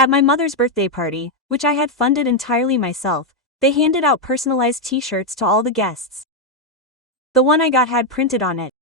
At my mother's birthday party, which I had funded entirely myself, they handed out personalized t-shirts to all the guests. The one I got had printed on it,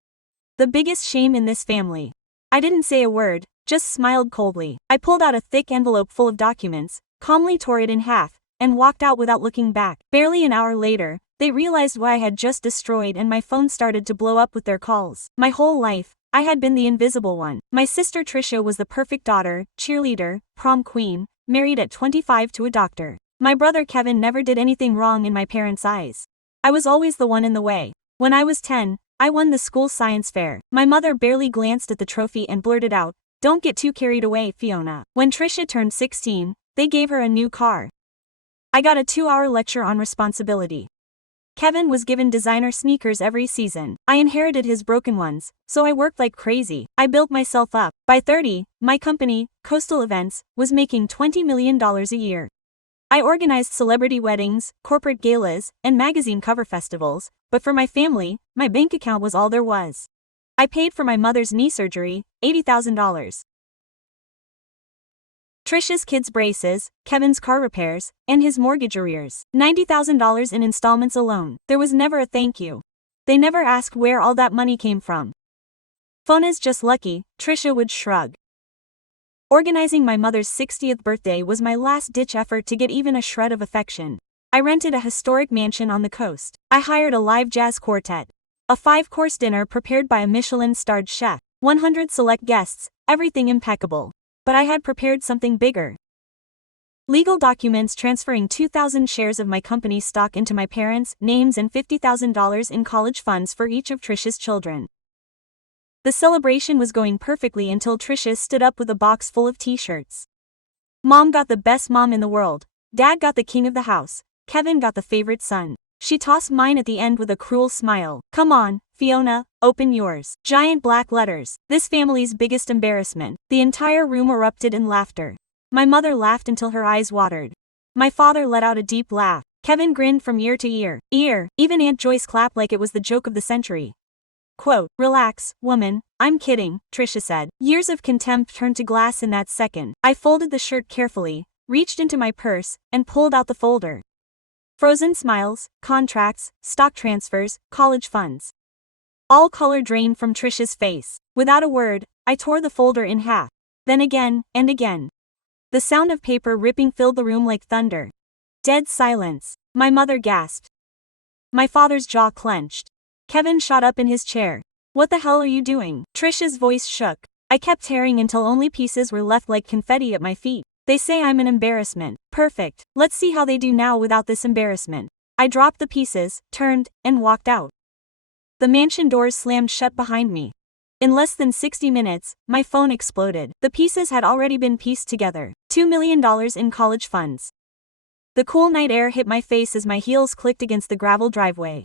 "The biggest shame in this family." I didn't say a word, just smiled coldly. I pulled out a thick envelope full of documents, calmly tore it in half, and walked out without looking back. Barely an hour later, they realized what I had just destroyed and my phone started to blow up with their calls. My whole life, I had been the invisible one. My sister Trisha was the perfect daughter, cheerleader, prom queen, married at 25 to a doctor. My brother Kevin never did anything wrong in my parents' eyes. I was always the one in the way. When I was 10, I won the school science fair. My mother barely glanced at the trophy and blurted out, "Don't get too carried away, Fiona." When Trisha turned 16, they gave her a new car. I got a 2-hour lecture on responsibility. Kevin was given designer sneakers every season. I inherited his broken ones, so I worked like crazy. I built myself up. By 30, my company, Coastal Events, was making $20 million a year. I organized celebrity weddings, corporate galas, and magazine cover festivals, but for my family, my bank account was all there was. I paid for my mother's knee surgery, $80,000. Trisha's kids' braces, Kevin's car repairs, and his mortgage arrears. $90,000 in installments alone. There was never a thank you. They never asked where all that money came from. "Fona's just lucky," Trisha would shrug. Organizing my mother's 60th birthday was my last-ditch effort to get even a shred of affection. I rented a historic mansion on the coast. I hired a live jazz quartet. A 5-course dinner prepared by a Michelin-starred chef. 100 select guests, everything impeccable. But I had prepared something bigger. Legal documents transferring 2,000 shares of my company's stock into my parents' names and $50,000 in college funds for each of Trisha's children. The celebration was going perfectly until Trisha stood up with a box full of t-shirts. Mom got the best mom in the world. Dad got the king of the house. Kevin got the favorite son. She tossed mine at the end with a cruel smile. "Come on, Fiona, open yours." Giant black letters. "This family's biggest embarrassment." The entire room erupted in laughter. My mother laughed until her eyes watered. My father let out a deep laugh. Kevin grinned from ear to ear. Even Aunt Joyce clapped like it was the joke of the century. Quote, "Relax, woman, I'm kidding," Trisha said. Years of contempt turned to glass in that second. I folded the shirt carefully, reached into my purse, and pulled out the folder. Frozen smiles, contracts, stock transfers, college funds. All color drained from Trisha's face. Without a word, I tore the folder in half. Then again, and again. The sound of paper ripping filled the room like thunder. Dead silence. My mother gasped. My father's jaw clenched. Kevin shot up in his chair. "What the hell are you doing?" Trisha's voice shook. I kept tearing until only pieces were left like confetti at my feet. "They say I'm an embarrassment. Perfect. Let's see how they do now without this embarrassment." I dropped the pieces, turned, and walked out. The mansion doors slammed shut behind me. In less than 60 minutes, my phone exploded. The pieces had already been pieced together. $2 million in college funds. The cool night air hit my face as my heels clicked against the gravel driveway.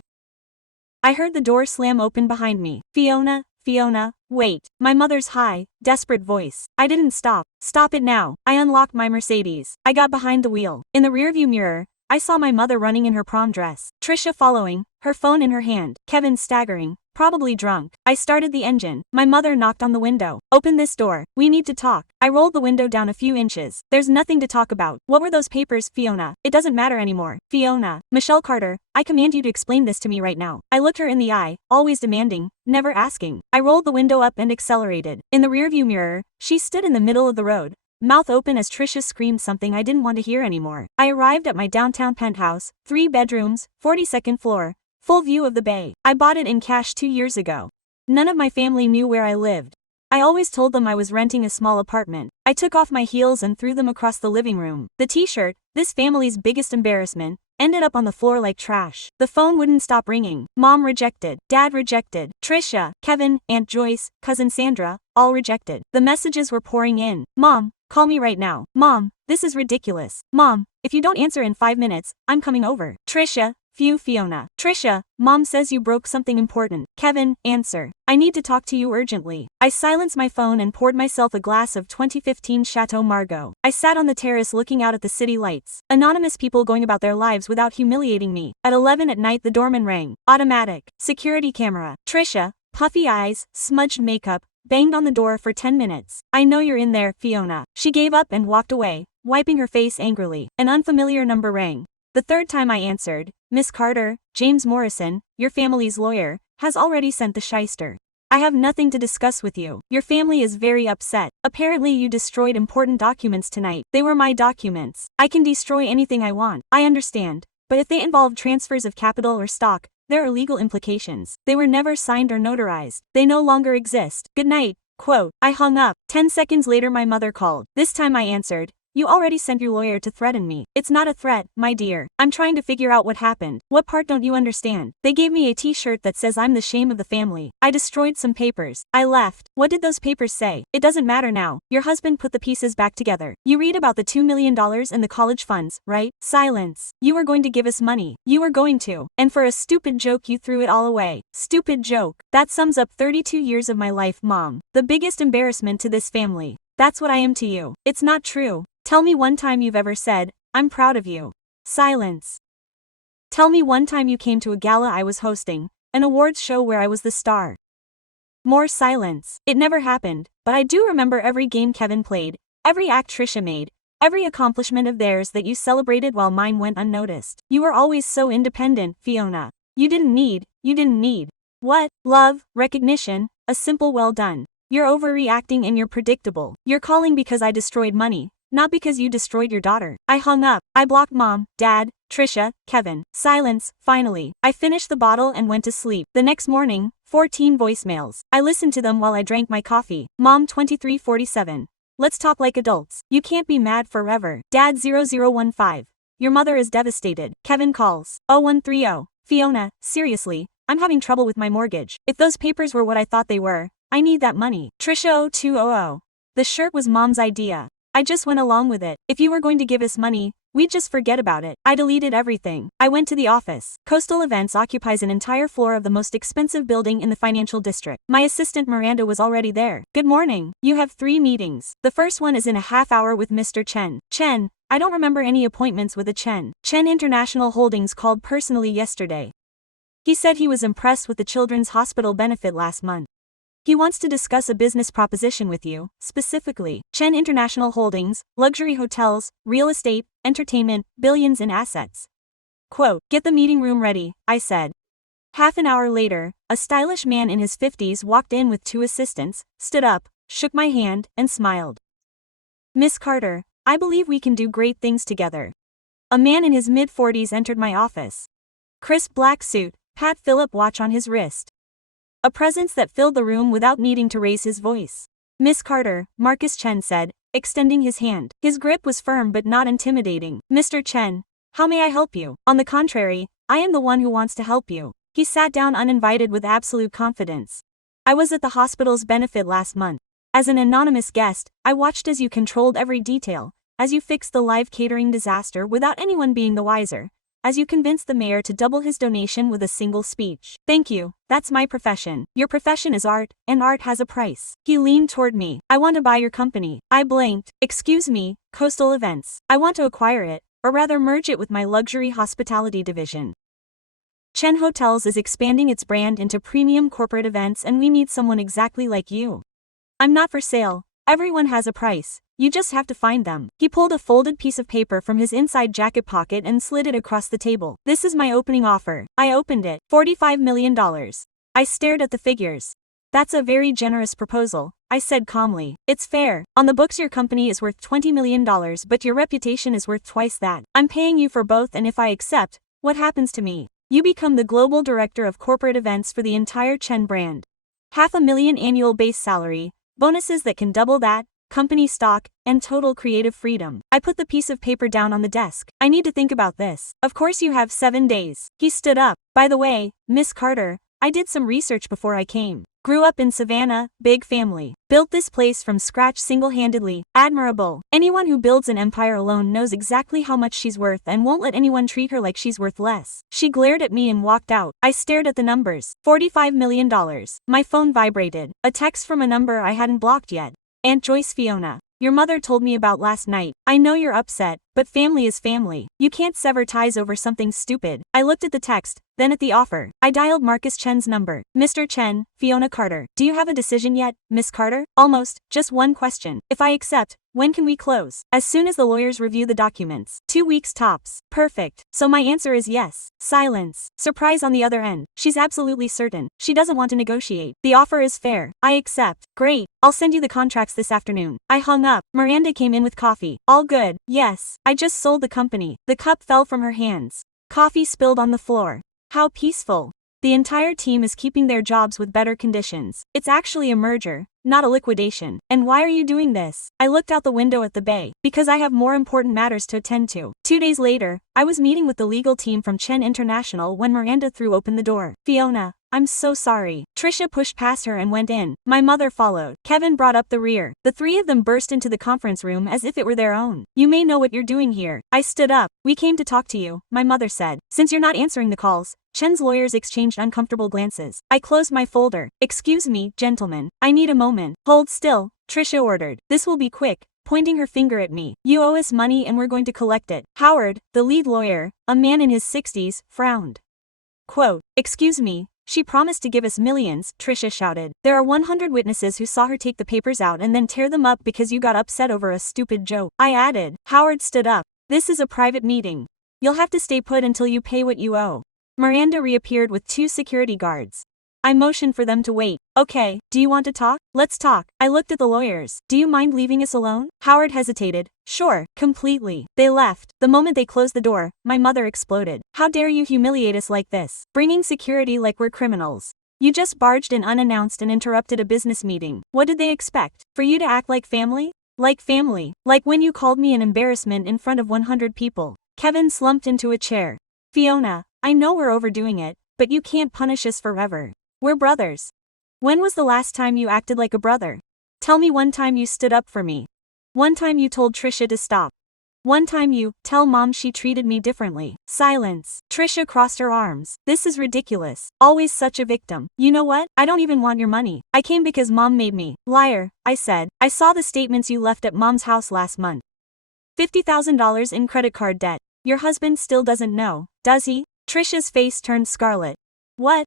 I heard the door slam open behind me. Fiona, wait." My mother's high, desperate voice. I didn't stop. "Stop it now." I unlocked my Mercedes. I got behind the wheel. In the rearview mirror, I saw my mother running in her prom dress. Trisha following, her phone in her hand. Kevin staggering, probably drunk. I started the engine. My mother knocked on the window. "Open this door. We need to talk." I rolled the window down a few inches. "There's nothing to talk about." "What were those papers, Fiona?" "It doesn't matter anymore, Fiona." "Michelle Carter, I command you to explain this to me right now." I looked her in the eye, always demanding, never asking. I rolled the window up and accelerated. In the rearview mirror, she stood in the middle of the road, mouth open as Trisha screamed something I didn't want to hear anymore. I arrived at my downtown penthouse, 3 bedrooms, 42nd floor, full view of the bay. I bought it in cash 2 years ago. None of my family knew where I lived. I always told them I was renting a small apartment. I took off my heels and threw them across the living room. The t-shirt, "This family's biggest embarrassment," ended up on the floor like trash. The phone wouldn't stop ringing. Mom rejected. Dad rejected. Trisha, Kevin, Aunt Joyce, Cousin Sandra, all rejected. The messages were pouring in. "Mom, call me right now. Mom, this is ridiculous. Mom, if you don't answer in 5 minutes, I'm coming over." Trisha, Fiona. "Trisha, Mom says you broke something important." Kevin, answer. "I need to talk to you urgently." I silenced my phone and poured myself a glass of 2015 Chateau Margaux. I sat on the terrace looking out at the city lights. Anonymous people going about their lives without humiliating me. At 11 at night the doorman rang. Automatic. Security camera. Trisha, puffy eyes, smudged makeup, banged on the door for 10 minutes. I know you're in there, Fiona. She gave up and walked away, wiping her face angrily. An unfamiliar number rang. The third time I answered. Miss Carter, James Morrison, your family's lawyer, has already sent the shyster. I have nothing to discuss with you. Your family is very upset. Apparently you destroyed important documents tonight. They were my documents. I can destroy anything I want. I understand. But if they involve transfers of capital or stock, there are legal implications. They were never signed or notarized. They no longer exist. Good night. Quote. I hung up. 10 seconds later my mother called. This time I answered. You already sent your lawyer to threaten me. It's not a threat, my dear. I'm trying to figure out what happened. What part don't you understand? They gave me a t-shirt that says I'm the shame of the family. I destroyed some papers. I left. What did those papers say? It doesn't matter now. Your husband put the pieces back together. You read about the $2 million in the college funds, right? Silence. You were going to give us money. You were going to. And for a stupid joke you threw it all away. Stupid joke. That sums up 32 years of my life, Mom. The biggest embarrassment to this family. That's what I am to you. It's not true. Tell me one time you've ever said, I'm proud of you. Silence. Tell me one time you came to a gala I was hosting, an awards show where I was the star. More silence. It never happened, but I do remember every game Kevin played, every act Trisha made, every accomplishment of theirs that you celebrated while mine went unnoticed. You were always so independent, Fiona. You didn't need. What? Love, recognition, a simple well done. You're overreacting and you're predictable. You're calling because I destroyed money. Not because you destroyed your daughter. I hung up. I blocked Mom, Dad, Trisha, Kevin. Silence. Finally, I finished the bottle and went to sleep. The next morning, 14 voicemails. I listened to them while I drank my coffee. Mom 2347. Let's talk like adults. You can't be mad forever. Dad 0015. Your mother is devastated. Kevin calls. 0130. Fiona, seriously, I'm having trouble with my mortgage. If those papers were what I thought they were, I need that money. Trisha 0200. The shirt was Mom's idea. I just went along with it. If you were going to give us money, we'd just forget about it. I deleted everything. I went to the office. Coastal Events occupies an entire floor of the most expensive building in the financial district. My assistant Miranda was already there. Good morning. You have 3 meetings. The first one is in a half hour with Mr. Chen. Chen, I don't remember any appointments with a Chen. Chen International Holdings called personally yesterday. He said he was impressed with the children's hospital benefit last month. He wants to discuss a business proposition with you, specifically, Chen International Holdings, luxury hotels, real estate, entertainment, billions in assets. Quote, get the meeting room ready, I said. Half an hour later, a stylish man in his 50s walked in with 2 assistants, stood up, shook my hand, and smiled. Miss Carter, I believe we can do great things together. A man in his mid-40s entered my office. Crisp black suit, Pat Phillip watch on his wrist. A presence that filled the room without needing to raise his voice. Miss Carter, Marcus Chen said, extending his hand. His grip was firm but not intimidating. Mr. Chen, how may I help you? On the contrary, I am the one who wants to help you. He sat down uninvited with absolute confidence. I was at the hospital's benefit last month. As an anonymous guest, I watched as you controlled every detail, as you fixed the live catering disaster without anyone being the wiser, as you convinced the mayor to double his donation with a single speech. Thank you, that's my profession. Your profession is art, and art has a price. He leaned toward me. I want to buy your company. I blinked. Excuse me, Coastal Events. I want to acquire it, or rather merge it with my luxury hospitality division. Chen Hotels is expanding its brand into premium corporate events and we need someone exactly like you. I'm not for sale. Everyone has a price. You just have to find them. He pulled a folded piece of paper from his inside jacket pocket and slid it across the table. This is my opening offer. I opened it. $45 million. I stared at the figures. That's a very generous proposal, I said calmly. It's fair. On the books your company is worth $20 million but your reputation is worth twice that. I'm paying you for both and if I accept, what happens to me? You become the global director of corporate events for the entire Chen brand. $500,000 annual base salary, bonuses that can double that, company stock, and total creative freedom. I put the piece of paper down on the desk. I need to think about this. Of course you have 7 days. He stood up. By the way, Miss Carter, I did some research before I came. Grew up in Savannah, big family. Built this place from scratch single-handedly. Admirable. Anyone who builds an empire alone knows exactly how much she's worth and won't let anyone treat her like she's worth less. She glared at me and walked out. I stared at the numbers. $45 million. My phone vibrated. A text from a number I hadn't blocked yet. Aunt Joyce Fiona. Your mother told me about last night. I know you're upset, But family is family. You can't sever ties over something stupid. I looked at the text, then at the offer. I dialed Marcus Chen's number. Mr. Chen, Fiona Carter. Do you have a decision yet, Miss Carter? Almost. Just one question. If I accept, when can we close? As soon as the lawyers review the documents. 2 weeks tops. Perfect. So my answer is yes. Silence. Surprise on the other end. She's absolutely certain. She doesn't want to negotiate. The offer is fair. I accept. Great. I'll send you the contracts this afternoon. I hung up. Miranda came in with coffee. All good. Yes. I just sold the company. The cup fell from her hands. Coffee spilled on the floor. How peaceful. The entire team is keeping their jobs with better conditions. It's actually a merger, not a liquidation. And why are you doing this? I looked out the window at the bay. Because I have more important matters to attend to. 2 days later, I was meeting with the legal team from Chen International when Miranda threw open the door. Fiona, I'm so sorry. Trisha pushed past her and went in. My mother followed. Kevin brought up the rear. The three of them burst into the conference room as if it were their own. You may know what you're doing here. I stood up. We came to talk to you, my mother said. Since you're not answering the calls, Chen's lawyers exchanged uncomfortable glances. I closed my folder. Excuse me, gentlemen. I need a moment. Hold still, Trisha ordered. This will be quick, pointing her finger at me. You owe us money and we're going to collect it. Howard, the lead lawyer, a man in his 60s, frowned. Quote, excuse me. She promised to give us millions, Trisha shouted. There are 100 witnesses who saw her take the papers out and then tear them up because you got upset over a stupid joke. I added. Howard stood up. This is a private meeting. You'll have to stay put until you pay what you owe. Miranda reappeared with 2 security guards. I motioned for them to wait. Okay, do you want to talk? Let's talk. I looked at the lawyers. Do you mind leaving us alone? Howard hesitated. Sure, completely. They left. The moment they closed the door, my mother exploded. How dare you humiliate us like this? Bringing security like we're criminals. You just barged in unannounced and interrupted a business meeting. What did they expect? For you to act like family? Like family. Like when you called me an embarrassment in front of 100 people. Kevin slumped into a chair. Fiona, I know we're overdoing it, but you can't punish us forever. We're brothers. When was the last time you acted like a brother? Tell me one time you stood up for me. One time you told Trisha to stop. One time you, tell mom she treated me differently. Silence. Trisha crossed her arms. This is ridiculous. Always such a victim. You know what? I don't even want your money. I came because mom made me. Liar, I said. I saw the statements you left at mom's house last month. $50,000 in credit card debt. Your husband still doesn't know, does he? Trisha's face turned scarlet. What?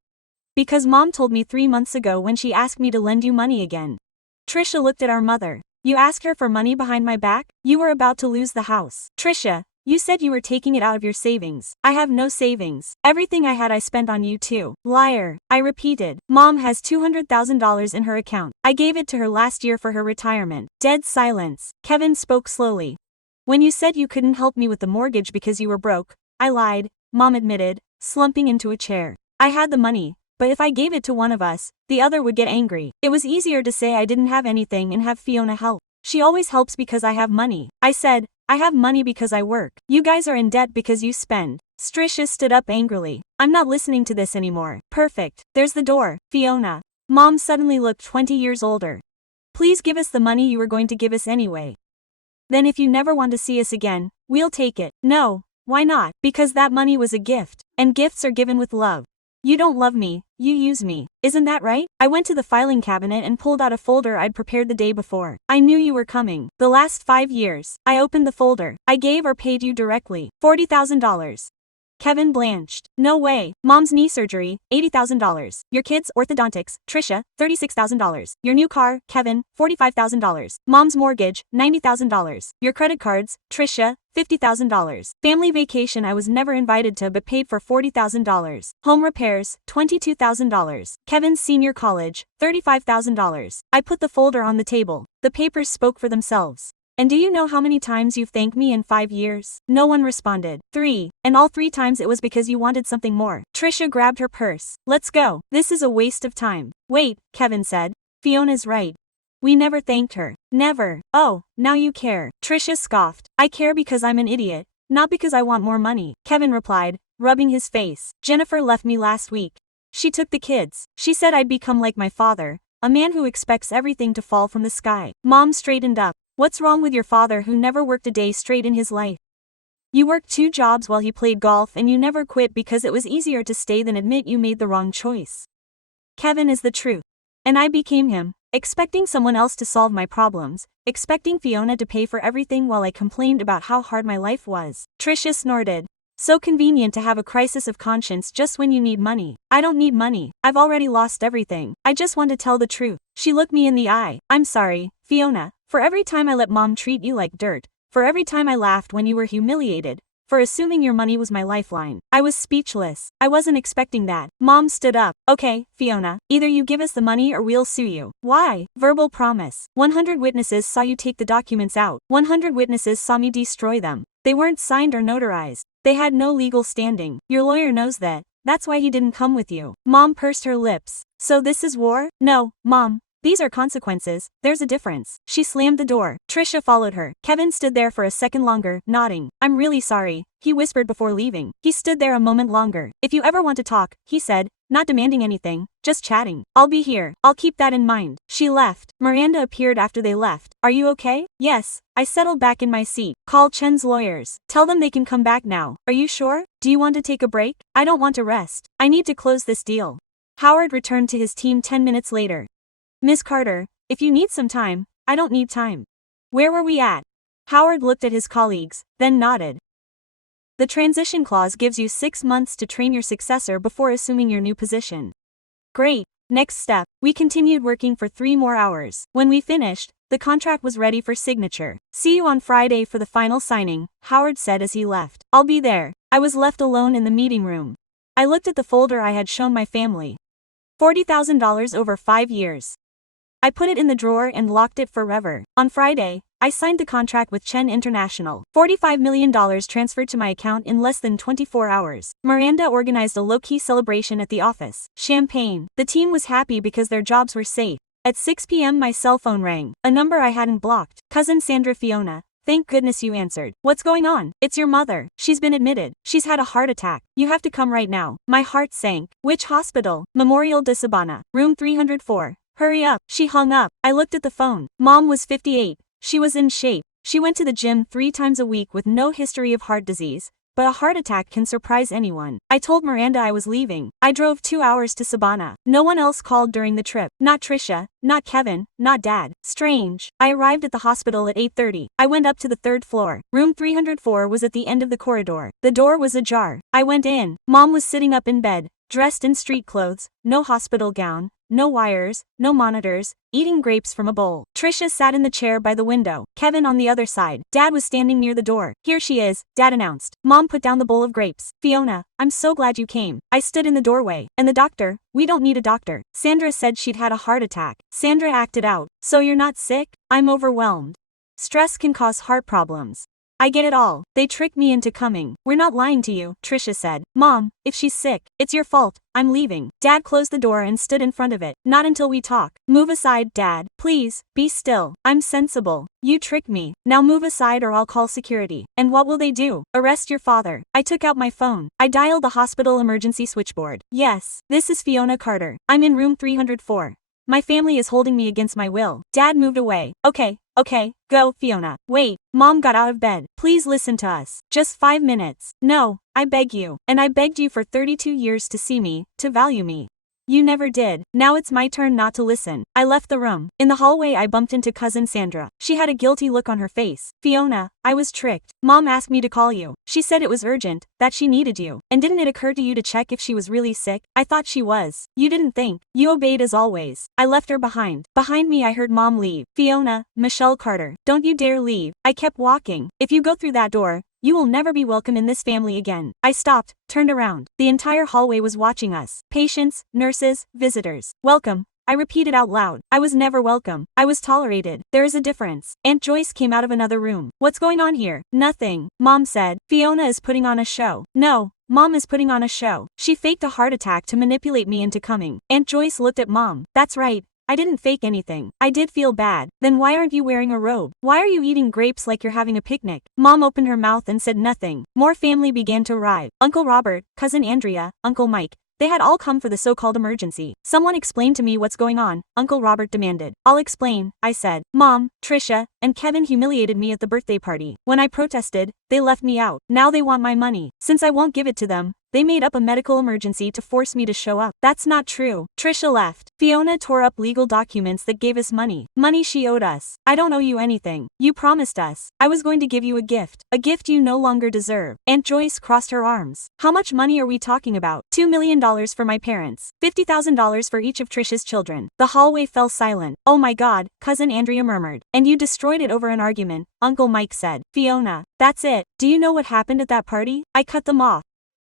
Because mom told me 3 months ago when she asked me to lend you money again. Trisha looked at our mother. You asked her for money behind my back? You were about to lose the house. Trisha, you said you were taking it out of your savings. I have no savings. Everything I had I spent on you too. Liar. I repeated. Mom has $200,000 in her account. I gave it to her last year for her retirement. Dead silence. Kevin spoke slowly. When you said you couldn't help me with the mortgage because you were broke, I lied, Mom admitted, slumping into a chair. I had the money. But if I gave it to one of us, the other would get angry. It was easier to say I didn't have anything and have Fiona help. She always helps because I have money. I said, I have money because I work. You guys are in debt because you spend. Trisha stood up angrily. I'm not listening to this anymore. Perfect. There's the door. Fiona. Mom suddenly looked 20 years older. Please give us the money you were going to give us anyway. Then if you never want to see us again, we'll take it. No. Why not? Because that money was a gift. And gifts are given with love. You don't love me, you use me. Isn't that right? I went to the filing cabinet and pulled out a folder I'd prepared the day before. I knew you were coming. The last 5 years. I opened the folder. I gave or paid you directly. $40,000. Kevin blanched. No way. Mom's knee surgery, $80,000. Your kids, orthodontics, Trisha, $36,000. Your new car, Kevin, $45,000. Mom's mortgage, $90,000. Your credit cards, Trisha, $50,000. Family vacation I was never invited to but paid for $40,000. Home repairs, $22,000. Kevin's senior college, $35,000. I put the folder on the table. The papers spoke for themselves. And do you know how many times you've thanked me in 5 years? No one responded. 3. And all 3 times it was because you wanted something more. Trisha grabbed her purse. Let's go. This is a waste of time. Wait, Kevin said. Fiona's right. We never thanked her. Never. Oh, now you care. Trisha scoffed. I care because I'm an idiot, not because I want more money. Kevin replied, rubbing his face. Jennifer left me last week. She took the kids. She said I'd become like my father, a man who expects everything to fall from the sky. Mom straightened up. What's wrong with your father who never worked a day straight in his life? You worked 2 jobs while he played golf and you never quit because it was easier to stay than admit you made the wrong choice. Kevin is the truth. And I became him. expecting someone else to solve my problems, expecting Fiona to pay for everything while I complained about how hard my life was. Trisha snorted. So convenient to have a crisis of conscience just when you need money. I don't need money. I've already lost everything. I just want to tell the truth. She looked me in the eye. I'm sorry, Fiona, for every time I let Mom treat you like dirt, for every time I laughed when you were humiliated, for assuming your money was my lifeline. I was speechless. I wasn't expecting that. Mom stood up. Okay, Fiona, either you give us the money or we'll sue you. Why? Verbal promise. 100 witnesses saw you take the documents out. 100 witnesses saw me destroy them. They weren't signed or notarized. They had no legal standing. Your lawyer knows that. That's why he didn't come with you. Mom pursed her lips. So this is war? No, Mom. These are consequences. There's a difference. She slammed the door. Trisha followed her. Kevin stood there for a second longer, nodding. I'm really sorry, he whispered before leaving. He stood there a moment longer. If you ever want to talk, he said, not demanding anything, just chatting. I'll be here. I'll keep that in mind. She left. Miranda appeared after they left. Are you okay? Yes. I settled back in my seat. Call Chen's lawyers. Tell them they can come back now. Are you sure? Do you want to take a break? I don't want to rest. I need to close this deal. Howard returned to his team 10 minutes later. Miss Carter, if you need some time, I don't need time. Where were we at? Howard looked at his colleagues, then nodded. The transition clause gives you 6 months to train your successor before assuming your new position. Great. Next step, we continued working for 3 more hours. When we finished, the contract was ready for signature. See you on Friday for the final signing, Howard said as he left. I'll be there. I was left alone in the meeting room. I looked at the folder I had shown my family. $40,000 over 5 years. I put it in the drawer and locked it forever. On Friday, I signed the contract with Chen International. $45 million transferred to my account in less than 24 hours. Miranda organized a low-key celebration at the office. Champagne. The team was happy because their jobs were safe. At 6 p.m. my cell phone rang, a number I hadn't blocked. Cousin Sandra Fiona. Thank goodness you answered. What's going on? It's your mother. She's been admitted. She's had a heart attack. You have to come right now. My heart sank. Which hospital? Memorial de Sabana. Room 304. Hurry up. She hung up. I looked at the phone. Mom was 58. She was in shape. She went to the gym 3 times a week with no history of heart disease. But a heart attack can surprise anyone. I told Miranda I was leaving. I drove 2 hours to Sabana. No one else called during the trip. Not Trisha, not Kevin, not Dad. Strange. I arrived at the hospital at 8:30. I went up to the 3rd floor. Room 304 was at the end of the corridor. The door was ajar. I went in. Mom was sitting up in bed, dressed in street clothes, no hospital gown, no wires, no monitors, eating grapes from a bowl. Trisha sat in the chair by the window, Kevin on the other side. Dad was standing near the door. Here she is, Dad announced. Mom put down the bowl of grapes. Fiona, I'm so glad you came. I stood in the doorway. And the doctor? We don't need a doctor. Sandra said she'd had a heart attack. Sandra acted out. So you're not sick? I'm overwhelmed. Stress can cause heart problems. I get it all. They tricked me into coming. We're not lying to you, Trisha said. Mom, if she's sick, it's your fault. I'm leaving. Dad closed the door and stood in front of it. Not until we talk. Move aside, Dad. Please, be still. I'm sensible. You tricked me. Now move aside or I'll call security. And what will they do? Arrest your father. I took out my phone. I dialed the hospital emergency switchboard. Yes, this is Fiona Carter. I'm in room 304. My family is holding me against my will. Dad moved away. Okay, go, Fiona. Wait, Mom got out of bed. Please listen to us. Just 5 minutes. No, I beg you. And I begged you for 32 years to see me, to value me. You never did. Now it's my turn not to listen. I left the room. In the hallway I bumped into cousin Sandra. She had a guilty look on her face. Fiona, I was tricked. Mom asked me to call you. She said it was urgent, that she needed you. And didn't it occur to you to check if she was really sick? I thought she was. You didn't think. You obeyed as always. I left her behind. Behind me I heard Mom leave. Fiona, Michelle Carter, don't you dare leave. I kept walking. If you go through that door, you will never be welcome in this family again. I stopped, turned around. The entire hallway was watching us. Patients, nurses, visitors. Welcome. I repeated out loud. I was never welcome. I was tolerated. There is a difference. Aunt Joyce came out of another room. What's going on here? Nothing. Mom said. Fiona is putting on a show. No. Mom is putting on a show. She faked a heart attack to manipulate me into coming. Aunt Joyce looked at Mom. That's right. I didn't fake anything. I did feel bad. Then why aren't you wearing a robe? Why are you eating grapes like you're having a picnic? Mom opened her mouth and said nothing. More family began to arrive. Uncle Robert, cousin Andrea, Uncle Mike. They had all come for the so-called emergency. Someone explain to me what's going on, Uncle Robert demanded. I'll explain, I said. Mom, Trisha, and Kevin humiliated me at the birthday party. When I protested, they left me out. Now they want my money. Since I won't give it to them, They made up a medical emergency to force me to show up. That's not true. Trisha left. Fiona tore up legal documents that gave us money. Money she owed us. I don't owe you anything. You promised us. I was going to give you a gift. A gift you no longer deserve. Aunt Joyce crossed her arms. How much money are we talking about? $2 million for my parents. $50,000 for each of Trisha's children. The hallway fell silent. Oh my God, Cousin Andrea murmured. And you destroyed it over an argument, Uncle Mike said. Fiona, that's it. Do you know what happened at that party? I cut them off.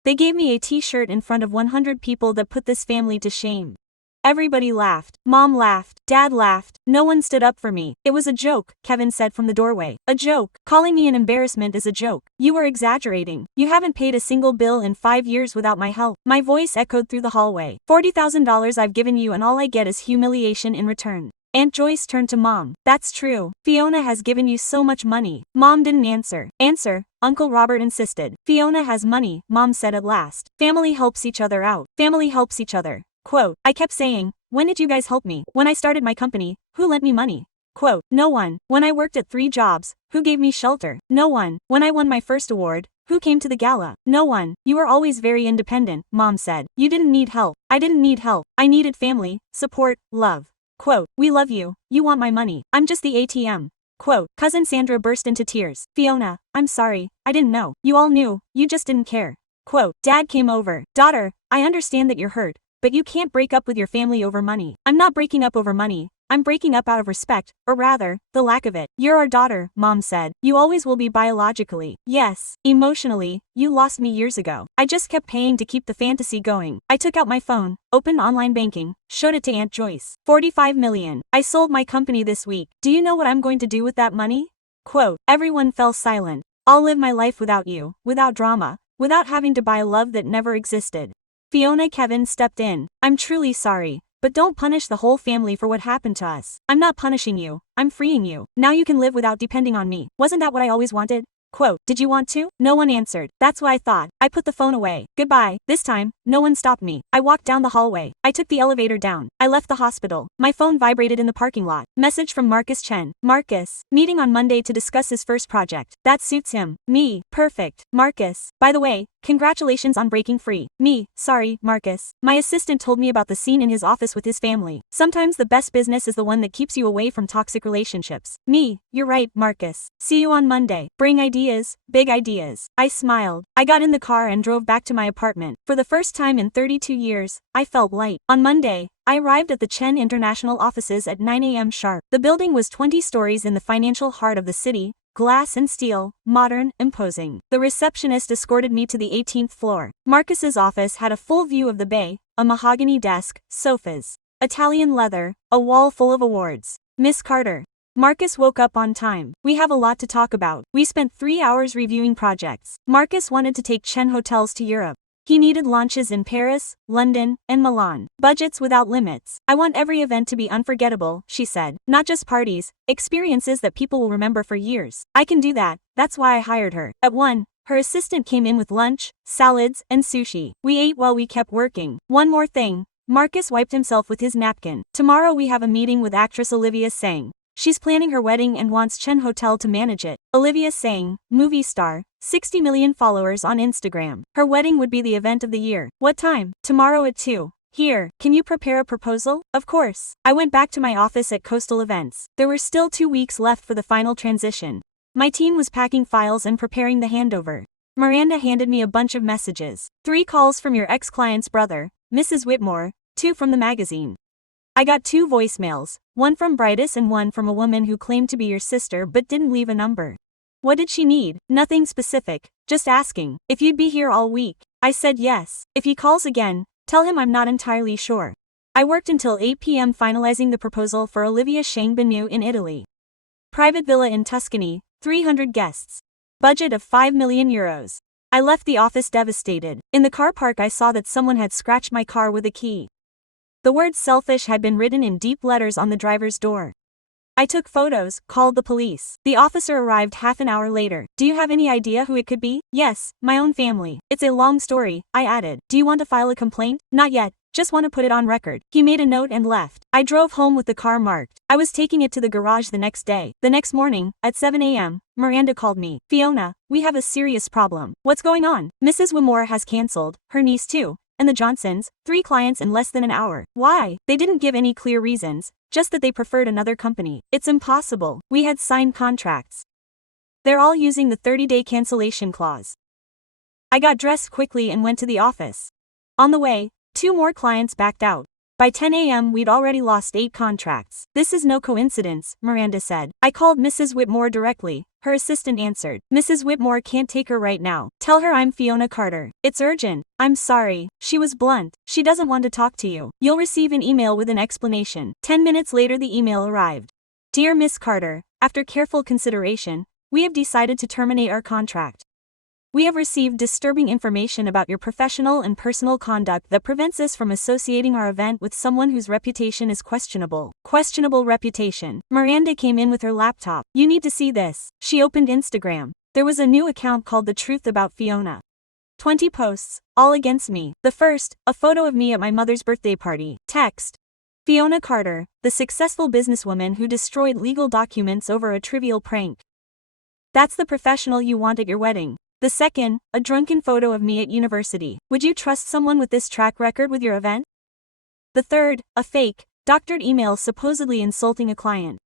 They gave me a t-shirt in front of 100 people that put this family to shame. Everybody laughed. Mom laughed. Dad laughed. No one stood up for me. It was a joke, Kevin said from the doorway. A joke. Calling me an embarrassment is a joke. You are exaggerating. You haven't paid a single bill in 5 years without my help. My voice echoed through the hallway. $40,000 I've given you and all I get is humiliation in return. Aunt Joyce turned to Mom. That's true. Fiona has given you so much money. Mom didn't answer. Answer, Uncle Robert insisted. Fiona has money, Mom said at last. Family helps each other out. Family helps each other. Quote, I kept saying, when did you guys help me? When I started my company, who lent me money? Quote, no one. When I worked at 3 jobs, who gave me shelter? No one. When I won my first award, who came to the gala? No one. You were always very independent, Mom said. You didn't need help. I didn't need help. I needed family, support, love. Quote, we love you. You want my money. I'm just the ATM. Quote, Cousin Sandra burst into tears. Fiona, I'm sorry. I didn't know. You all knew. You just didn't care. Quote, Dad came over. Daughter, I understand that you're hurt, but you can't break up with your family over money. I'm not breaking up over money. I'm breaking up out of respect, or rather, the lack of it. You're our daughter, Mom said. You always will be biologically. Yes, emotionally, you lost me years ago. I just kept paying to keep the fantasy going. I took out my phone, opened online banking, showed it to Aunt Joyce. 45 million. I sold my company this week. Do you know what I'm going to do with that money? Quote, everyone fell silent. I'll live my life without you, without drama, without having to buy a love that never existed. Fiona Kevin stepped in. I'm truly sorry. But don't punish the whole family for what happened to us. I'm not punishing you. I'm freeing you. Now you can live without depending on me. Wasn't that what I always wanted? Quote, did you want to? No one answered. That's what I thought. I put the phone away. Goodbye. This time, no one stopped me. I walked down the hallway. I took the elevator down. I left the hospital. My phone vibrated in the parking lot. Message from Marcus Chen. Marcus, meeting on Monday to discuss his first project. That suits him. Me. Perfect. Marcus. By the way, congratulations on breaking free. Me. Sorry, Marcus. My assistant told me about the scene in his office with his family. Sometimes the best business is the one that keeps you away from toxic relationships. Me. You're right, Marcus. See you on Monday. Bring ideas, big ideas. I smiled. I got in the car and drove back to my apartment. For the first time in 32 years, I felt light. On Monday, I arrived at the Chen International offices at 9 a.m. sharp. The building was 20 stories in the financial heart of the city, glass and steel, modern, imposing. The receptionist escorted me to the 18th floor. Marcus's office had a full view of the bay, a mahogany desk, sofas, Italian leather, a wall full of awards. Miss Carter. Marcus woke up on time. We have a lot to talk about. We spent 3 hours reviewing projects. Marcus wanted to take Chen hotels to Europe. He needed launches in Paris, London, and Milan. Budgets without limits. I want every event to be unforgettable, she said. Not just parties, experiences that people will remember for years. I can do that. That's why I hired her. At 1, her assistant came in with lunch, salads, and sushi. We ate while we kept working. One more thing. Marcus wiped himself with his napkin. Tomorrow we have a meeting with actress Olivia Sang. She's planning her wedding and wants Chen Hotel to manage it. Olivia Sang, movie star, 60 million followers on Instagram. Her wedding would be the event of the year. What time? Tomorrow at 2. Here, can you prepare a proposal? Of course. I went back to my office at Coastal Events. There were still 2 weeks left for the final transition. My team was packing files and preparing the handover. Miranda handed me a bunch of messages. 3 calls from your ex-client's brother, Mrs. Whitmore, 2 from the magazine. I got 2 voicemails, one from Brightus and one from a woman who claimed to be your sister but didn't leave a number. What did she need? Nothing specific, just asking if you'd be here all week. I said yes. If he calls again, tell him I'm not entirely sure. I worked until 8 p.m. finalizing the proposal for Olivia Shang Benu in Italy. Private villa in Tuscany, 300 guests. Budget of 5 million euros. I left the office devastated. In the car park I saw that someone had scratched my car with a key. The word selfish had been written in deep letters on the driver's door. I took photos, called the police. The officer arrived half an hour later. Do you have any idea who it could be? Yes, my own family. It's a long story, I added. Do you want to file a complaint? Not yet, just want to put it on record. He made a note and left. I drove home with the car marked. I was taking it to the garage the next day. The next morning, at 7 a.m., Miranda called me. Fiona, we have a serious problem. What's going on? Mrs. Whitmore has cancelled, her niece too, and the Johnsons, 3 clients in less than an hour. Why? They didn't give any clear reasons, just that they preferred another company. It's impossible. We had signed contracts. They're all using the 30-day cancellation clause. I got dressed quickly and went to the office. On the way, 2 more clients backed out. By 10 a.m. we'd already lost 8 contracts. This is no coincidence, Miranda said. I called Mrs. Whitmore directly. Her assistant answered. Mrs. Whitmore can't take her right now. Tell her I'm Fiona Carter. It's urgent. I'm sorry. She was blunt. She doesn't want to talk to you. You'll receive an email with an explanation. 10 minutes later the email arrived. Dear Miss Carter, after careful consideration, we have decided to terminate our contract. We have received disturbing information about your professional and personal conduct that prevents us from associating our event with someone whose reputation is questionable. Questionable reputation. Miranda came in with her laptop. You need to see this. She opened Instagram. There was a new account called The Truth About Fiona. 20 posts, all against me. The first, a photo of me at my mother's birthday party. Text. Fiona Carter, the successful businesswoman who destroyed legal documents over a trivial prank. That's the professional you want at your wedding. The second, a drunken photo of me at university. Would you trust someone with this track record with your event? The third, a fake, doctored email supposedly insulting a client.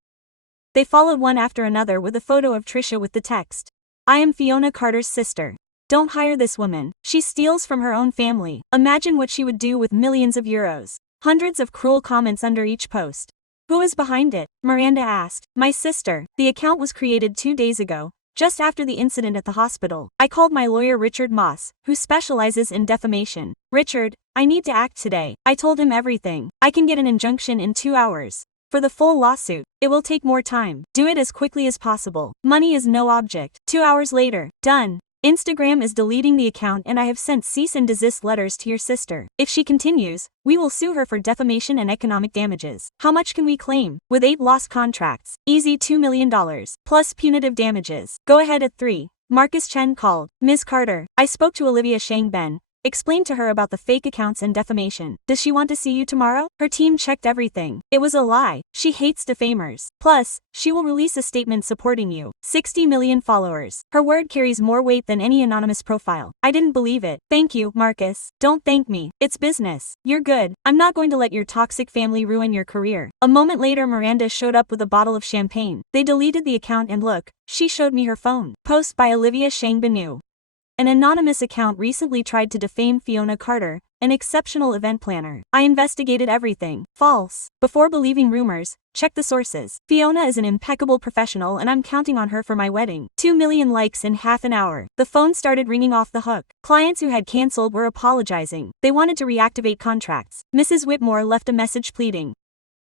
They followed one after another with a photo of Trisha with the text. I am Fiona Carter's sister. Don't hire this woman. She steals from her own family. Imagine what she would do with millions of euros. Hundreds of cruel comments under each post. Who is behind it? Miranda asked. My sister. The account was created 2 days ago. Just after the incident at the hospital, I called my lawyer Richard Moss, who specializes in defamation. Richard, I need to act today. I told him everything. I can get an injunction in 2 hours. For the full lawsuit, it will take more time. Do it as quickly as possible. Money is no object. 2 hours later, done. Instagram is deleting the account and I have sent cease and desist letters to your sister. If she continues, we will sue her for defamation and economic damages. How much can we claim? With 8 lost contracts, easy $2 million, plus punitive damages. Go ahead at 3. Marcus Chen called. Ms. Carter, I spoke to Olivia Shang Ben. Explained to her about the fake accounts and defamation. Does she want to see you tomorrow? Her team checked everything. It was a lie. She hates defamers. Plus, she will release a statement supporting you. 60 million followers. Her word carries more weight than any anonymous profile. I didn't believe it. Thank you, Marcus. Don't thank me. It's business. You're good. I'm not going to let your toxic family ruin your career. A moment later Miranda showed up with a bottle of champagne. They deleted the account and look, she showed me her phone. Post by Olivia Shang Benu. An anonymous account recently tried to defame Fiona Carter, an exceptional event planner. I investigated everything. False. Before believing rumors, check the sources. Fiona is an impeccable professional and I'm counting on her for my wedding. 2 million likes in half an hour. The phone started ringing off the hook. Clients who had cancelled were apologizing. They wanted to reactivate contracts. Mrs. Whitmore left a message pleading.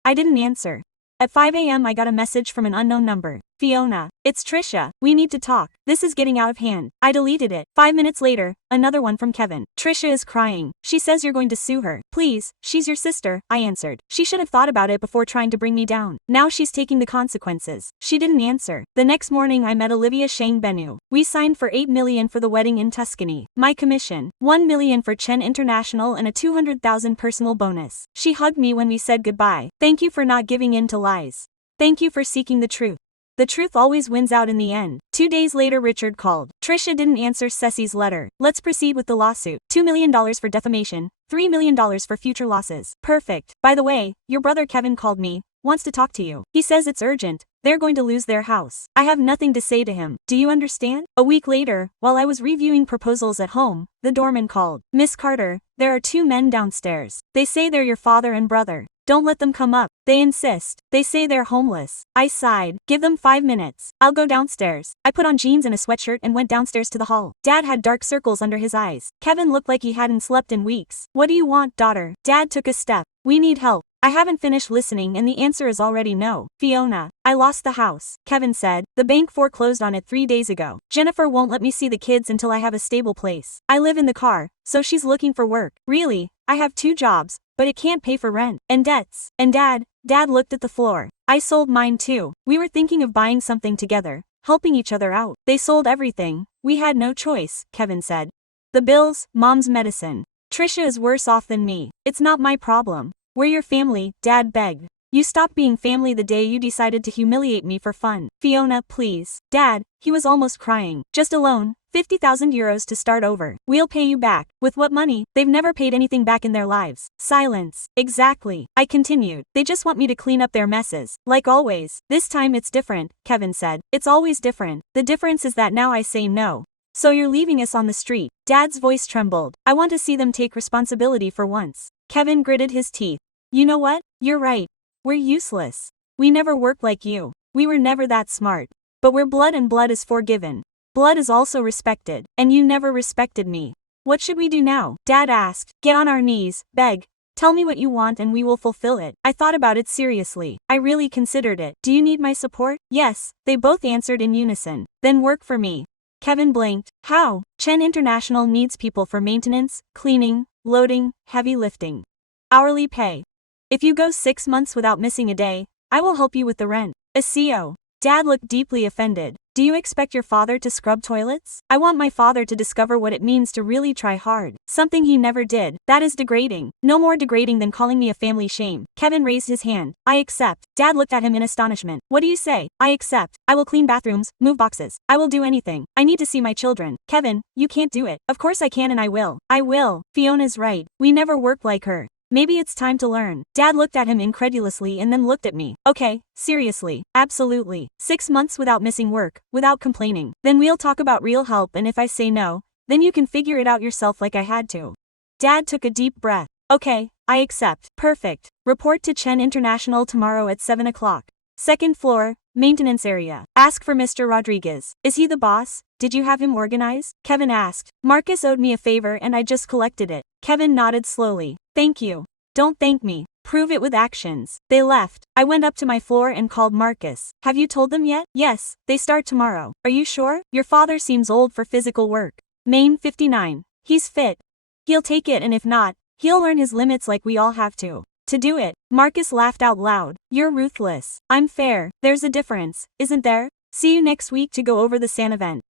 I didn't answer. At 5 a.m. I got a message from an unknown number. Fiona, it's Trisha. We need to talk. This is getting out of hand. I deleted it. 5 minutes later, another one from Kevin. Trisha is crying. She says you're going to sue her. Please, she's your sister, I answered. She should have thought about it before trying to bring me down. Now she's taking the consequences. She didn't answer. The next morning I met Olivia Shang Benu. We signed for 8 million for the wedding in Tuscany. My commission, 1 million for Chen International and a 200,000 personal bonus. She hugged me when we said goodbye. Thank you for not giving in to lies. Thank you for seeking the truth. The truth always wins out in the end. 2 days later Richard called. Trisha didn't answer Ceci's letter. Let's proceed with the lawsuit. $2 million for defamation, $3 million for future losses. Perfect. By the way, your brother Kevin called me, wants to talk to you. He says it's urgent. They're going to lose their house. I have nothing to say to him. Do you understand? A week later, while I was reviewing proposals at home, the doorman called. Miss Carter, there are 2 men downstairs. They say they're your father and brother. Don't let them come up. They insist. They say they're homeless. I sighed. Give them 5 minutes. I'll go downstairs. I put on jeans and a sweatshirt and went downstairs to the hall. Dad had dark circles under his eyes. Kevin looked like he hadn't slept in weeks. What do you want, daughter? Dad took a step. We need help. I haven't finished listening and the answer is already no. Fiona, I lost the house. Kevin said. The bank foreclosed on it 3 days ago. Jennifer won't let me see the kids until I have a stable place. I live in the car, so she's looking for work. Really, I have 2 jobs, but it can't pay for rent and debts. And Dad looked at the floor. I sold mine too. We were thinking of buying something together, helping each other out. They sold everything. We had no choice, Kevin said. The bills, Mom's medicine. Trisha is worse off than me. It's not my problem. We're your family, Dad begged. You stopped being family the day you decided to humiliate me for fun. Fiona, please. Dad, he was almost crying. Just a loan, 50,000 euros to start over. We'll pay you back. With what money? They've never paid anything back in their lives. Silence. Exactly. I continued. They just want me to clean up their messes. Like always. This time it's different, Kevin said. It's always different. The difference is that now I say no. So you're leaving us on the street. Dad's voice trembled. I want to see them take responsibility for once. Kevin gritted his teeth. You know what? You're right. We're useless. We never worked like you. We were never that smart. But we're blood and blood is forgiven. Blood is also respected. And you never respected me. What should we do now? Dad asked. Get on our knees, beg. Tell me what you want and we will fulfill it. I thought about it seriously. I really considered it. Do you need my support? Yes, they both answered in unison. Then work for me. Kevin blinked. How? Chen International needs people for maintenance, cleaning, loading, heavy lifting. Hourly pay. If you go 6 months without missing a day, I will help you with the rent. A CO. Dad looked deeply offended. Do you expect your father to scrub toilets? I want my father to discover what it means to really try hard. Something he never did. That is degrading. No more degrading than calling me a family shame. Kevin raised his hand. I accept. Dad looked at him in astonishment. What do you say? I accept. I will clean bathrooms, move boxes. I will do anything. I need to see my children. Kevin, you can't do it. Of course I can and I will. I will. Fiona's right. We never worked like her. Maybe it's time to learn. Dad looked at him incredulously and then looked at me. Okay, seriously, absolutely. 6 months without missing work, without complaining. Then we'll talk about real help and if I say no, then you can figure it out yourself like I had to. Dad took a deep breath. Okay, I accept. Perfect. Report to Chen International tomorrow at 7 o'clock. Second floor, maintenance area. Ask for Mr. Rodriguez. Is he the boss? Did you have him organized? Kevin asked. Marcus owed me a favor and I just collected it. Kevin nodded slowly. Thank you. Don't thank me. Prove it with actions. They left. I went up to my floor and called Marcus. Have you told them yet? Yes, they start tomorrow. Are you sure? Your father seems old for physical work. Main 59. He's fit. He'll take it and if not, he'll learn his limits like we all have to. To do it. Marcus laughed out loud. You're ruthless. I'm fair. There's a difference, isn't there? See you next week to go over the SAN event.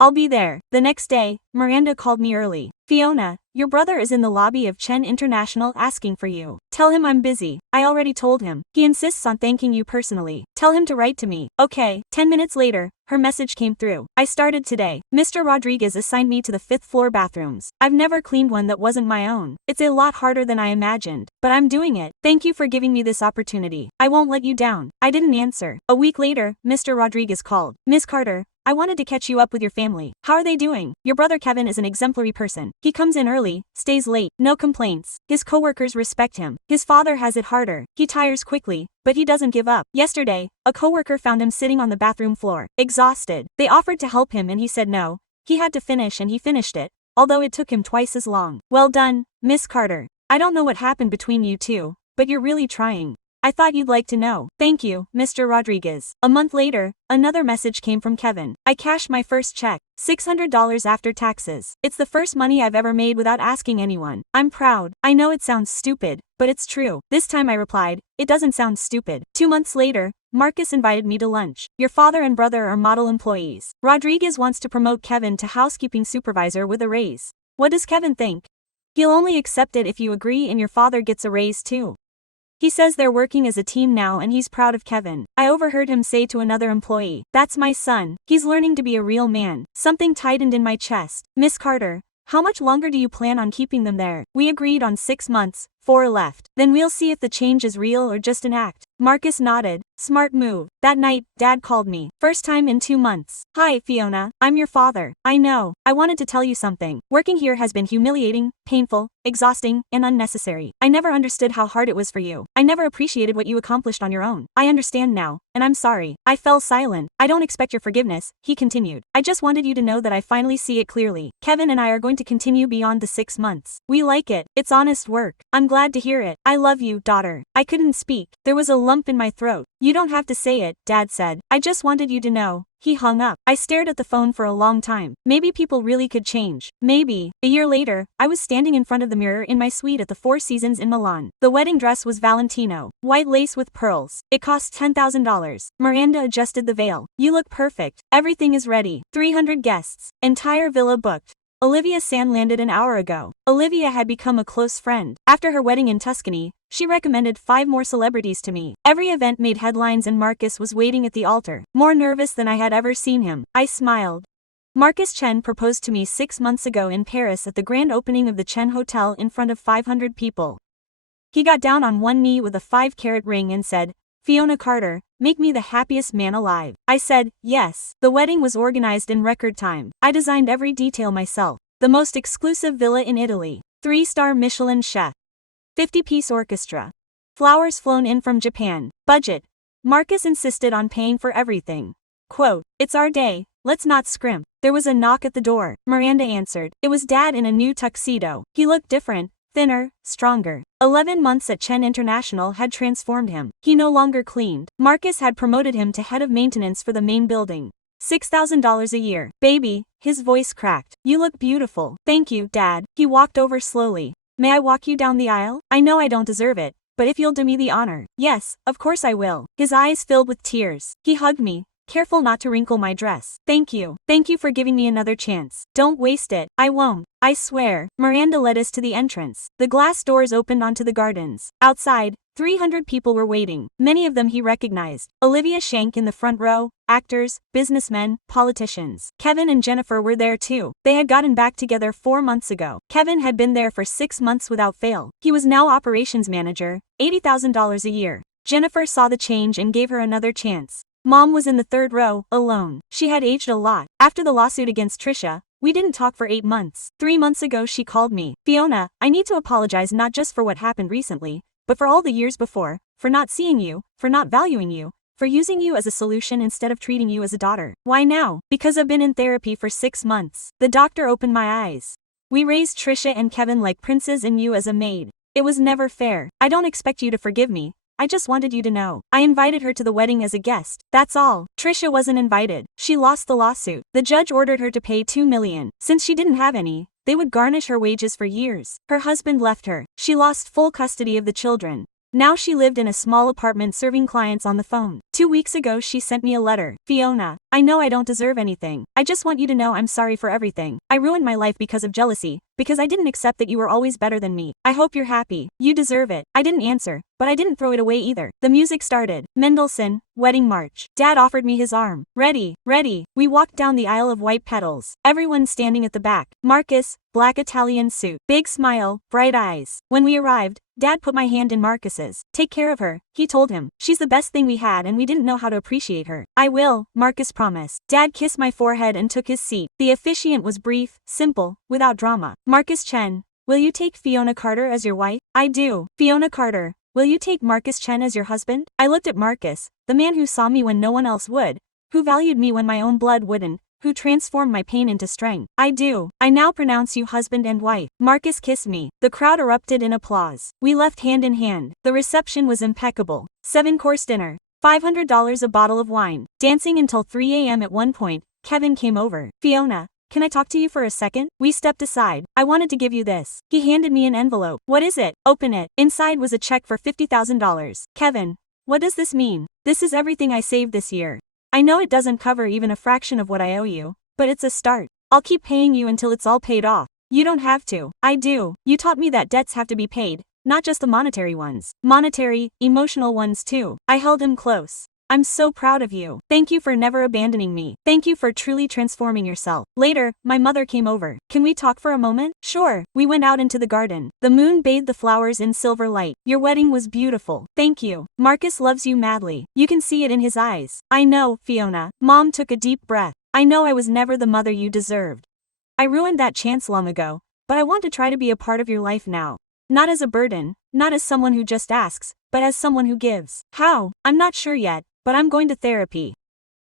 I'll be there. The next day, Miranda called me early. Fiona, your brother is in the lobby of Chen International asking for you. Tell him I'm busy. I already told him. He insists on thanking you personally. Tell him to write to me. Okay. 10 minutes later, her message came through. I started today. Mr. Rodriguez assigned me to the 5th floor bathrooms. I've never cleaned one that wasn't my own. It's a lot harder than I imagined. But I'm doing it. Thank you for giving me this opportunity. I won't let you down. I didn't answer. A week later, Mr. Rodriguez called. Miss Carter, I wanted to catch you up with your family. How are they doing? Your brother Kevin is an exemplary person. He comes in early, stays late, no complaints. His coworkers respect him. His father has it harder. He tires quickly, but he doesn't give up. Yesterday, a coworker found him sitting on the bathroom floor, exhausted. They offered to help him and he said no. He had to finish and he finished it, although it took him twice as long. Well done, Miss Carter. I don't know what happened between you two, but you're really trying. I thought you'd like to know. Thank you, Mr. Rodriguez. A month later, another message came from Kevin. I cashed my first check, $600 after taxes. It's the first money I've ever made without asking anyone. I'm proud. I know it sounds stupid, but it's true. This time I replied, it doesn't sound stupid. 2 months later, Marcus invited me to lunch. Your father and brother are model employees. Rodriguez wants to promote Kevin to housekeeping supervisor with a raise. What does Kevin think? He'll only accept it if you agree and your father gets a raise too. He says they're working as a team now and he's proud of Kevin. I overheard him say to another employee, that's my son. He's learning to be a real man. Something tightened in my chest. Miss Carter, how much longer do you plan on keeping them there? We agreed on 6 months, 4 left. Then we'll see if the change is real or just an act. Marcus nodded. Smart move. That night, Dad called me. First time in 2 months. Hi, Fiona. I'm your father. I know. I wanted to tell you something. Working here has been humiliating, painful, exhausting, and unnecessary. I never understood how hard it was for you. I never appreciated what you accomplished on your own. I understand now, and I'm sorry. I fell silent. I don't expect your forgiveness, he continued. I just wanted you to know that I finally see it clearly. Kevin and I are going to continue beyond the 6 months. We like it. It's honest work. I'm glad to hear it. I love you, daughter. I couldn't speak. There was a lump in my throat. You don't have to say it, Dad said. I just wanted you to know. He hung up. I stared at the phone for a long time. Maybe people really could change. Maybe. A year later, I was standing in front of the mirror in my suite at the Four Seasons in Milan. The wedding dress was Valentino, white lace with pearls. It cost $10,000. Miranda adjusted the veil. You look perfect. Everything is ready. 300 guests. Entire villa booked. Olivia San landed an hour ago. Olivia had become a close friend. After her wedding in Tuscany, she recommended 5 more celebrities to me. Every event made headlines and Marcus was waiting at the altar, more nervous than I had ever seen him. I smiled. Marcus Chen proposed to me 6 months ago in Paris at the grand opening of the Chen Hotel in front of 500 people. He got down on one knee with a 5-carat ring and said, "Fiona Carter, make me the happiest man alive." I said, yes. The wedding was organized in record time. I designed every detail myself. The most exclusive villa in Italy. 3-star Michelin chef. 50-piece orchestra. Flowers flown in from Japan. Budget. Marcus insisted on paying for everything. Quote, "It's our day, let's not scrimp." There was a knock at the door. Miranda answered. It was Dad in a new tuxedo. He looked different. Thinner, stronger. 11 months at Chen International had transformed him. He no longer cleaned. Marcus had promoted him to head of maintenance for the main building. $6,000 a year. Baby, his voice cracked. You look beautiful. Thank you, Dad. He walked over slowly. May I walk you down the aisle? I know I don't deserve it, but if you'll do me the honor. Yes, of course I will. His eyes filled with tears. He hugged me, careful not to wrinkle my dress. Thank you. Thank you for giving me another chance. Don't waste it. I won't. I swear. Miranda led us to the entrance. The glass doors opened onto the gardens. Outside, 300 people were waiting. Many of them he recognized. Olivia Shank in the front row, actors, businessmen, politicians. Kevin and Jennifer were there too. They had gotten back together 4 months ago. Kevin had been there for 6 months without fail. He was now operations manager, $80,000 a year. Jennifer saw the change and gave her another chance. Mom was in the 3rd row, alone. She had aged a lot. After the lawsuit against Trisha, we didn't talk for 8 months. 3 months ago she called me. "Fiona, I need to apologize not just for what happened recently, but for all the years before, for not seeing you, for not valuing you, for using you as a solution instead of treating you as a daughter." Why now? Because I've been in therapy for 6 months. The doctor opened my eyes. We raised Trisha and Kevin like princes and you as a maid. It was never fair. I don't expect you to forgive me. I just wanted you to know. I invited her to the wedding as a guest. That's all. Trisha wasn't invited. She lost the lawsuit. The judge ordered her to pay $2 million. Since she didn't have any, they would garnish her wages for years. Her husband left her. She lost full custody of the children. Now she lived in a small apartment serving clients on the phone. 2 weeks ago she sent me a letter. "Fiona, I know I don't deserve anything. I just want you to know I'm sorry for everything. I ruined my life because of jealousy, because I didn't accept that you were always better than me. I hope you're happy. You deserve it." I didn't answer, but I didn't throw it away either. The music started. Mendelssohn, Wedding March. Dad offered me his arm. Ready, ready. We walked down the aisle of white petals. Everyone standing at the back. Marcus, black Italian suit. Big smile, bright eyes. When we arrived, Dad put my hand in Marcus's. "Take care of her," he told him. "She's the best thing we had and we didn't know how to appreciate her." "I will," Marcus promised. Dad kissed my forehead and took his seat. The officiant was brief, simple, without drama. "Marcus Chen, will you take Fiona Carter as your wife?" "I do." "Fiona Carter, will you take Marcus Chen as your husband?" I looked at Marcus, the man who saw me when no one else would, who valued me when my own blood wouldn't, who transformed my pain into strength. "I do. I now pronounce you husband and wife." Marcus kissed me. The crowd erupted in applause. We left hand in hand. The reception was impeccable. 7-course dinner. $500 a bottle of wine. Dancing until 3 a.m. At one point, Kevin came over. "Fiona, can I talk to you for a second?" We stepped aside. "I wanted to give you this." He handed me an envelope. "What is it?" "Open it." Inside was a check for $50,000. "Kevin, what does this mean?" "This is everything I saved this year. I know it doesn't cover even a fraction of what I owe you, but it's a start. I'll keep paying you until it's all paid off. You don't have to." "I do. You taught me that debts have to be paid, not just the monetary ones. Monetary, emotional ones too." I held him close. "I'm so proud of you. Thank you for never abandoning me. Thank you for truly transforming yourself." Later, my mother came over. "Can we talk for a moment?" "Sure." We went out into the garden. The moon bathed the flowers in silver light. "Your wedding was beautiful." "Thank you. Marcus loves you madly. You can see it in his eyes." "I know, Fiona." Mom took a deep breath. "I know I was never the mother you deserved. I ruined that chance long ago, but I want to try to be a part of your life now. Not as a burden, not as someone who just asks, but as someone who gives." "How?" "I'm not sure yet, but I'm going to therapy.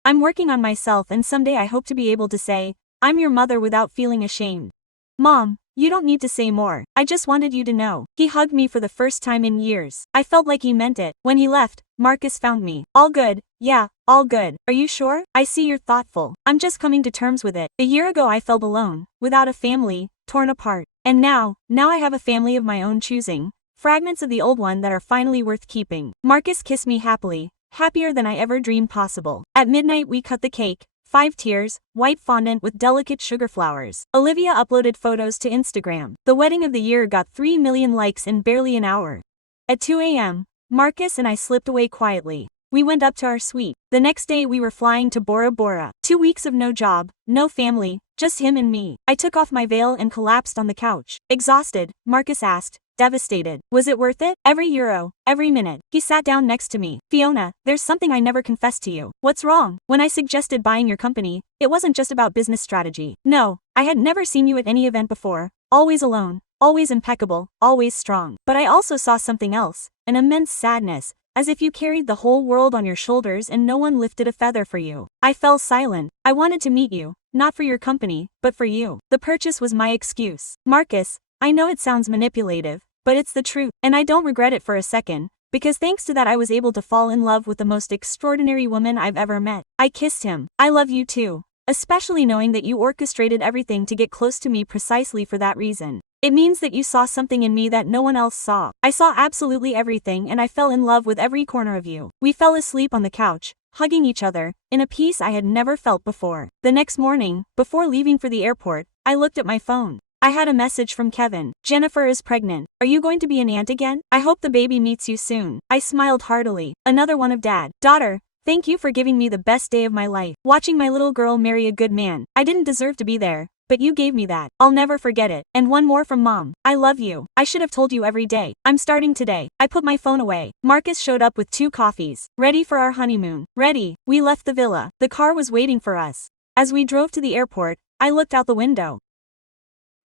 I'm working on myself and someday I hope to be able to say, I'm your mother without feeling ashamed." "Mom, you don't need to say more. I just wanted you to know." He hugged me for the first time in years. I felt like he meant it. When he left, Marcus found me. "All good." "Yeah, all good. Are you sure?" "I see you're thoughtful. I'm just coming to terms with it. A year ago I felt alone, without a family, torn apart. And now I have a family of my own choosing, fragments of the old one that are finally worth keeping." Marcus kissed me happily. Happier than I ever dreamed possible. At midnight we cut the cake, 5 tiers, white fondant with delicate sugar flowers. Olivia uploaded photos to Instagram. The wedding of the year got 3 million likes in barely an hour. At 2 a.m., Marcus and I slipped away quietly. We went up to our suite. The next day we were flying to Bora Bora. 2 weeks of no job, no family, just him and me. I took off my veil and collapsed on the couch. Exhausted, Marcus asked, devastated. Was it worth it? Every euro, every minute. He sat down next to me. Fiona, there's something I never confessed to you. What's wrong? When I suggested buying your company, it wasn't just about business strategy. No, I had never seen you at any event before. Always alone, always impeccable, always strong. But I also saw something else, an immense sadness, as if you carried the whole world on your shoulders and no one lifted a feather for you. I fell silent. I wanted to meet you, not for your company, but for you. The purchase was my excuse. Marcus, I know it sounds manipulative, but it's the truth, and I don't regret it for a second, because thanks to that I was able to fall in love with the most extraordinary woman I've ever met. I kissed him. I love you too, especially knowing that you orchestrated everything to get close to me precisely for that reason. It means that you saw something in me that no one else saw. I saw absolutely everything and I fell in love with every corner of you. We fell asleep on the couch, hugging each other, in a peace I had never felt before. The next morning, before leaving for the airport, I looked at my phone. I had a message from Kevin. Jennifer is pregnant. Are you going to be an aunt again? I hope the baby meets you soon. I smiled heartily. Another one of Dad. Daughter, thank you for giving me the best day of my life. Watching my little girl marry a good man. I didn't deserve to be there, but you gave me that. I'll never forget it. And one more from Mom. I love you. I should have told you every day. I'm starting today. I put my phone away. Marcus showed up with 2 coffees. Ready for our honeymoon. Ready. We left the villa. The car was waiting for us. As we drove to the airport, I looked out the window.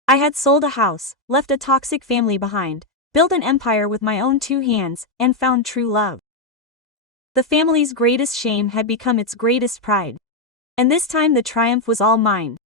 I had sold a house, left a toxic family behind, built an empire with my own 2 hands, and found true love. The family's greatest shame had become its greatest pride. And this time the triumph was all mine.